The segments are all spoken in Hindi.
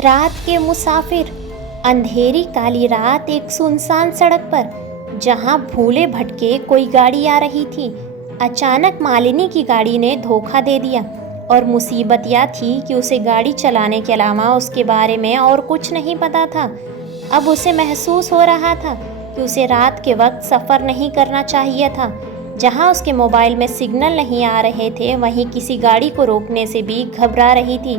रात के मुसाफिर। अंधेरी काली रात एक सुनसान सड़क पर जहां भूले भटके कोई गाड़ी आ रही थी। अचानक मालिनी की गाड़ी ने धोखा दे दिया और मुसीबत यह थी कि उसे गाड़ी चलाने के अलावा उसके बारे में और कुछ नहीं पता था। अब उसे महसूस हो रहा था कि उसे रात के वक्त सफ़र नहीं करना चाहिए था। जहां उसके मोबाइल में सिग्नल नहीं आ रहे थे, वहीं किसी गाड़ी को रोकने से भी घबरा रही थी,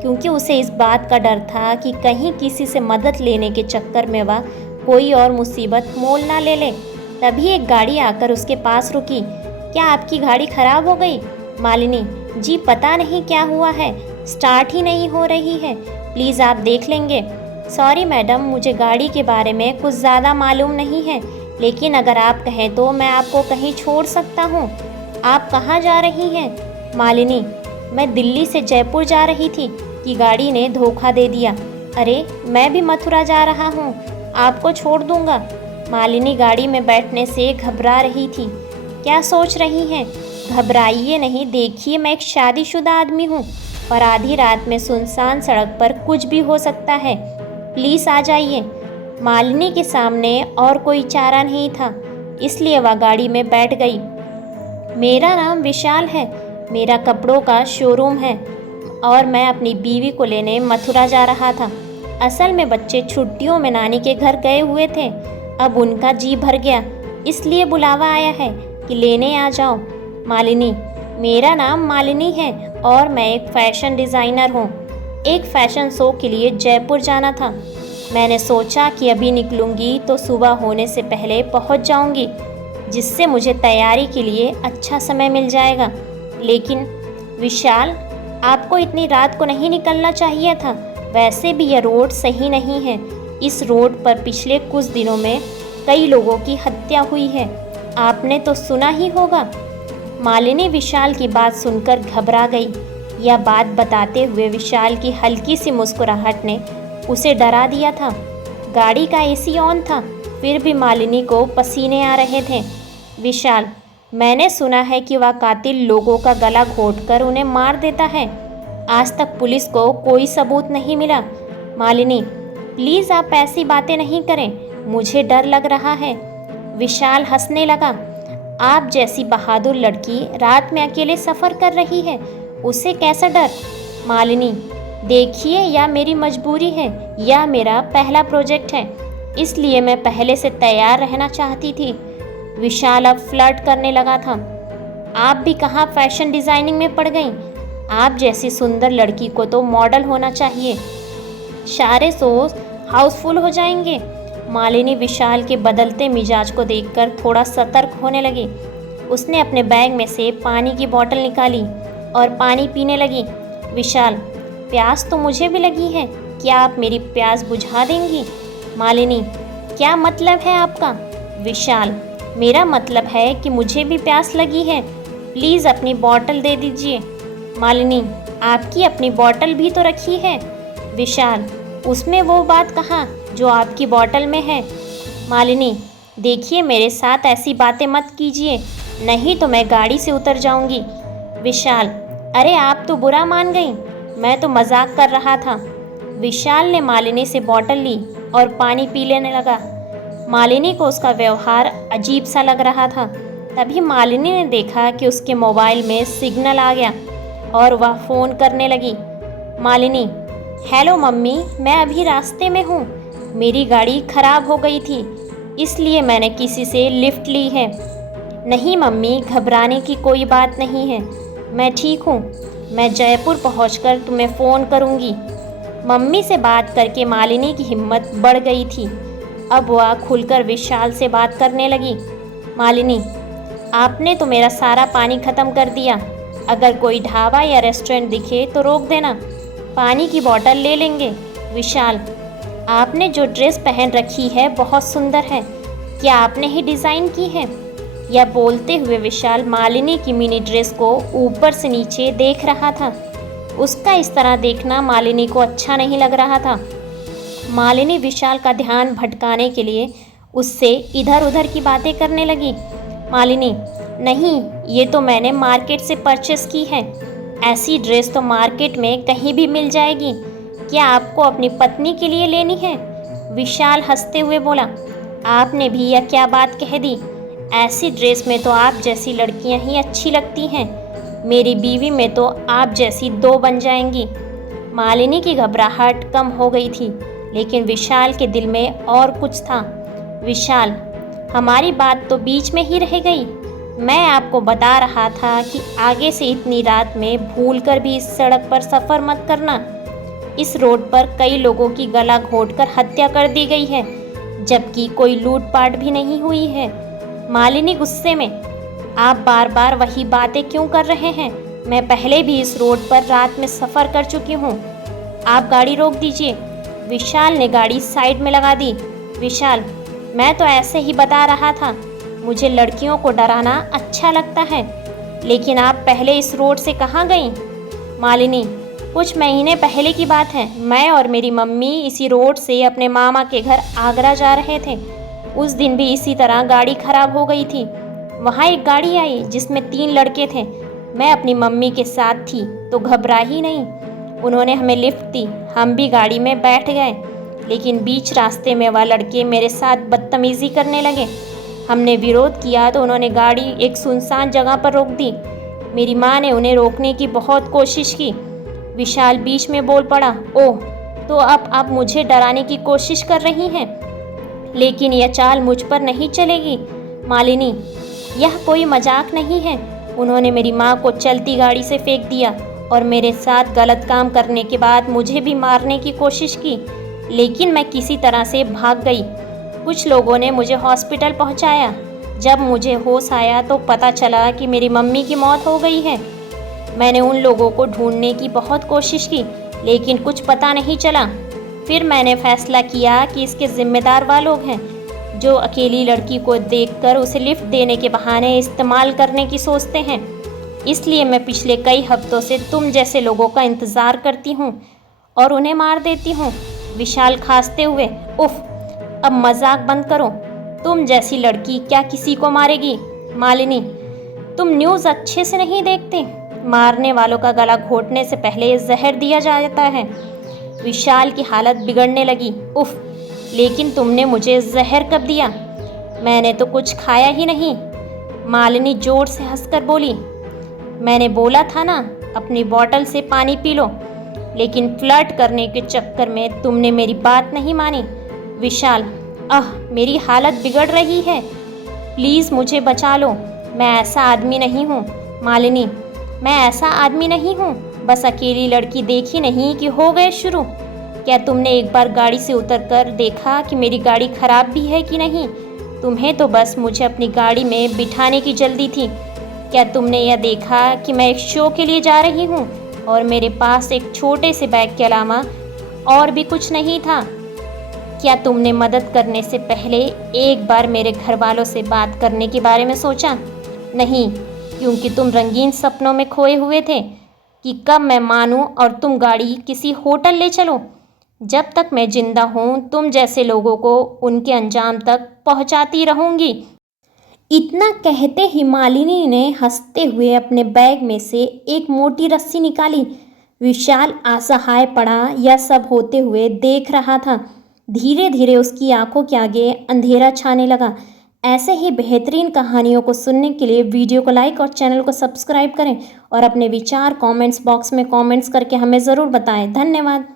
क्योंकि उसे इस बात का डर था कि कहीं किसी से मदद लेने के चक्कर में वह कोई और मुसीबत मोल ना ले ले। तभी एक गाड़ी आकर उसके पास रुकी। क्या आपकी गाड़ी खराब हो गई? मालिनी, जी पता नहीं क्या हुआ है, स्टार्ट ही नहीं हो रही है, प्लीज़ आप देख लेंगे। सॉरी मैडम, मुझे गाड़ी के बारे में कुछ ज़्यादा मालूम नहीं है, लेकिन अगर आप कहें तो मैं आपको कहीं छोड़ सकता हूँ। आप कहाँ जा रही हैं? मालिनी, मैं दिल्ली से जयपुर जा रही थी कि गाड़ी ने धोखा दे दिया। अरे, मैं भी मथुरा जा रहा हूँ, आपको छोड़ दूँगा। मालिनी गाड़ी में बैठने से घबरा रही थी। क्या सोच रही हैं? घबराइए नहीं, देखिए मैं एक शादीशुदा आदमी हूँ और आधी रात में सुनसान सड़क पर कुछ भी हो सकता है, प्लीज़ आ जाइए। मालिनी के सामने और कोई चारा नहीं था, इसलिए वह गाड़ी में बैठ गई। मेरा नाम विशाल है, मेरा कपड़ों का शोरूम है और मैं अपनी बीवी को लेने मथुरा जा रहा था। असल में बच्चे छुट्टियों में नानी के घर गए हुए थे, अब उनका जी भर गया, इसलिए बुलावा आया है कि लेने आ जाओ। मालिनी, मेरा नाम मालिनी है और मैं एक फ़ैशन डिज़ाइनर हूँ। एक फ़ैशन शो के लिए जयपुर जाना था। मैंने सोचा कि अभी निकलूँगी तो सुबह होने से पहले पहुँच जाऊँगी, जिससे मुझे तैयारी के लिए अच्छा समय मिल जाएगा। लेकिन विशाल, आपको इतनी रात को नहीं निकलना चाहिए था। वैसे भी यह रोड सही नहीं है। इस रोड पर पिछले कुछ दिनों में कई लोगों की हत्या हुई है, आपने तो सुना ही होगा। मालिनी विशाल की बात सुनकर घबरा गई। यह बात बताते हुए विशाल की हल्की सी मुस्कुराहट ने उसे डरा दिया था। गाड़ी का एसी ऑन था, फिर भी मालिनी को पसीने आ रहे थे। विशाल, मैंने सुना है कि वह कातिल लोगों का गला घोंटकर उन्हें मार देता है। आज तक पुलिस को कोई सबूत नहीं मिला। मालिनी, प्लीज़ आप ऐसी बातें नहीं करें, मुझे डर लग रहा है। विशाल हंसने लगा। आप जैसी बहादुर लड़की रात में अकेले सफ़र कर रही है, उसे कैसा डर? मालिनी, देखिए, यह मेरी मजबूरी है, यह मेरा पहला प्रोजेक्ट है, इसलिए मैं पहले से तैयार रहना चाहती थी। विशाल अब फ्लर्ट करने लगा था। आप भी कहाँ फैशन डिज़ाइनिंग में पड़ गईं? आप जैसी सुंदर लड़की को तो मॉडल होना चाहिए, सारे शोज हाउसफुल हो जाएंगे। मालिनी विशाल के बदलते मिजाज को देखकर थोड़ा सतर्क होने लगी। उसने अपने बैग में से पानी की बोतल निकाली और पानी पीने लगी। विशाल, प्यास तो मुझे भी लगी है, क्या आप मेरी प्यास बुझा देंगी? मालिनी, क्या मतलब है आपका? विशाल, मेरा मतलब है कि मुझे भी प्यास लगी है, प्लीज़ अपनी बोतल दे दीजिए। मालिनी, आपकी अपनी बोतल भी तो रखी है। विशाल, उसमें वो बात कहाँ जो आपकी बोतल में है। मालिनी, देखिए, मेरे साथ ऐसी बातें मत कीजिए, नहीं तो मैं गाड़ी से उतर जाऊंगी। विशाल, अरे आप तो बुरा मान गई, मैं तो मजाक कर रहा था। विशाल ने मालिनी से बोतल ली और पानी पी लेने लगा। मालिनी को उसका व्यवहार अजीब सा लग रहा था। तभी मालिनी ने देखा कि उसके मोबाइल में सिग्नल आ गया और वह फ़ोन करने लगी। मालिनी, हेलो मम्मी, मैं अभी रास्ते में हूँ, मेरी गाड़ी खराब हो गई थी, इसलिए मैंने किसी से लिफ्ट ली है। नहीं मम्मी, घबराने की कोई बात नहीं है, मैं ठीक हूँ, मैं जयपुर पहुँचकर तुम्हें फ़ोन करूँगी। मम्मी से बात करके मालिनी की हिम्मत बढ़ गई थी। अब वह खुलकर विशाल से बात करने लगी। मालिनी, आपने तो मेरा सारा पानी ख़त्म कर दिया, अगर कोई ढाबा या रेस्टोरेंट दिखे तो रोक देना, पानी की बोतल ले लेंगे। विशाल, आपने जो ड्रेस पहन रखी है बहुत सुंदर है, क्या आपने ही डिज़ाइन की है? यह बोलते हुए विशाल मालिनी की मिनी ड्रेस को ऊपर से नीचे देख रहा था। उसका इस तरह देखना मालिनी को अच्छा नहीं लग रहा था। मालिनी विशाल का ध्यान भटकाने के लिए उससे इधर उधर की बातें करने लगी। मालिनी, नहीं, ये तो मैंने मार्केट से परचेस की है, ऐसी ड्रेस तो मार्केट में कहीं भी मिल जाएगी, क्या आपको अपनी पत्नी के लिए लेनी है? विशाल हंसते हुए बोला। आपने भी यह क्या बात कह दी? ऐसी ड्रेस में तो आप जैसी लड़कियां ही अच्छी लगती हैं। मेरी बीवी में तो आप जैसी दो बन जाएंगी। मालिनी की घबराहट कम हो गई थी, लेकिन विशाल के दिल में और कुछ था। विशाल, हमारी बात तो बीच में ही रह गई। मैं आपको बता रहा था कि आगे से इतनी रात में भूलकर भी इस सड़क पर सफ़र मत करना। इस रोड पर कई लोगों की गला घोंटकर हत्या कर दी गई है, जबकि कोई लूटपाट भी नहीं हुई है। मालिनी गुस्से में, आप बार बार वही बातें क्यों कर रहे हैं? मैं पहले भी इस रोड पर रात में सफ़र कर चुकी हूँ। आप गाड़ी रोक दीजिए। विशाल ने गाड़ी साइड में लगा दी। विशाल, मैं तो ऐसे ही बता रहा था। मुझे लड़कियों को डराना अच्छा लगता है, लेकिन आप पहले इस रोड से कहाँ गईं? मालिनी, कुछ महीने पहले की बात है। मैं और मेरी मम्मी इसी रोड से अपने मामा के घर आगरा जा रहे थे। उस दिन भी इसी तरह गाड़ी खराब हो गई थी। वहाँ एक गाड़ी आई जिसमें 3 लड़के थे। मैं अपनी मम्मी के साथ थी तो घबरा ही नहीं। उन्होंने हमें लिफ्ट दी, हम भी गाड़ी में बैठ गए, लेकिन बीच रास्ते में वह लड़के मेरे साथ बदतमीज़ी करने लगे। हमने विरोध किया तो उन्होंने गाड़ी एक सुनसान जगह पर रोक दी। मेरी माँ ने उन्हें रोकने की बहुत कोशिश की। विशाल बीच में बोल पड़ा, ओह, तो अब आप मुझे डराने की कोशिश कर रही हैं, लेकिन यह चाल मुझ पर नहीं चलेगी। मालिनी, यह कोई मजाक नहीं है। उन्होंने मेरी माँ को चलती गाड़ी से फेंक दिया और मेरे साथ गलत काम करने के बाद मुझे भी मारने की कोशिश की, लेकिन मैं किसी तरह से भाग गई। कुछ लोगों ने मुझे हॉस्पिटल पहुंचाया। जब मुझे होश आया तो पता चला कि मेरी मम्मी की मौत हो गई है। मैंने उन लोगों को ढूंढने की बहुत कोशिश की, लेकिन कुछ पता नहीं चला। फिर मैंने फैसला किया कि इसके जिम्मेदार वह लोग हैं जो अकेली लड़की को देखकर उसे लिफ्ट देने के बहाने इस्तेमाल करने की सोचते हैं। इसलिए मैं पिछले कई हफ्तों से तुम जैसे लोगों का इंतज़ार करती हूँ और उन्हें मार देती हूँ। विशाल खांसते हुए, उफ, अब मजाक बंद करो। तुम जैसी लड़की क्या किसी को मारेगी? मालिनी, तुम न्यूज़ अच्छे से नहीं देखते। मारने वालों का गला घोंटने से पहले जहर दिया जाता है। विशाल की हालत बिगड़ने लगी। उफ, लेकिन तुमने मुझे जहर कब दिया? मैंने तो कुछ खाया ही नहीं। मालिनी जोर से हंसकर बोली, मैंने बोला था ना, अपनी बोतल से पानी पी लो, लेकिन फ्लर्ट करने के चक्कर में तुमने मेरी बात नहीं मानी। विशाल, मेरी हालत बिगड़ रही है, प्लीज़ मुझे बचा लो। मैं ऐसा आदमी नहीं हूँ। मालिनी, मैं ऐसा आदमी नहीं हूँ। बस अकेली लड़की देखी नहीं कि हो गए शुरू। क्या तुमने एक बार गाड़ी से उतरकर देखा कि मेरी गाड़ी खराब भी है कि नहीं? तुम्हें तो बस मुझे अपनी गाड़ी में बिठाने की जल्दी थी। क्या तुमने यह देखा कि मैं एक शो के लिए जा रही हूँ और मेरे पास एक छोटे से बैग के अलावा और भी कुछ नहीं था? क्या तुमने मदद करने से पहले एक बार मेरे घर वालों से बात करने के बारे में सोचा? नहीं, क्योंकि तुम रंगीन सपनों में खोए हुए थे कि कब मैं मानूं और तुम गाड़ी किसी होटल ले चलो। जब तक मैं जिंदा हूँ तुम जैसे लोगों को उनके अंजाम तक पहुँचाती रहूँगी। इतना कहते ही मालिनी ने हंसते हुए अपने बैग में से एक मोटी रस्सी निकाली। विशाल असहाय पड़ा यह सब होते हुए देख रहा था। धीरे धीरे उसकी आंखों के आगे अंधेरा छाने लगा। ऐसे ही बेहतरीन कहानियों को सुनने के लिए वीडियो को लाइक और चैनल को सब्सक्राइब करें और अपने विचार कमेंट्स बॉक्स में कमेंट्स करके हमें ज़रूर बताएं। धन्यवाद।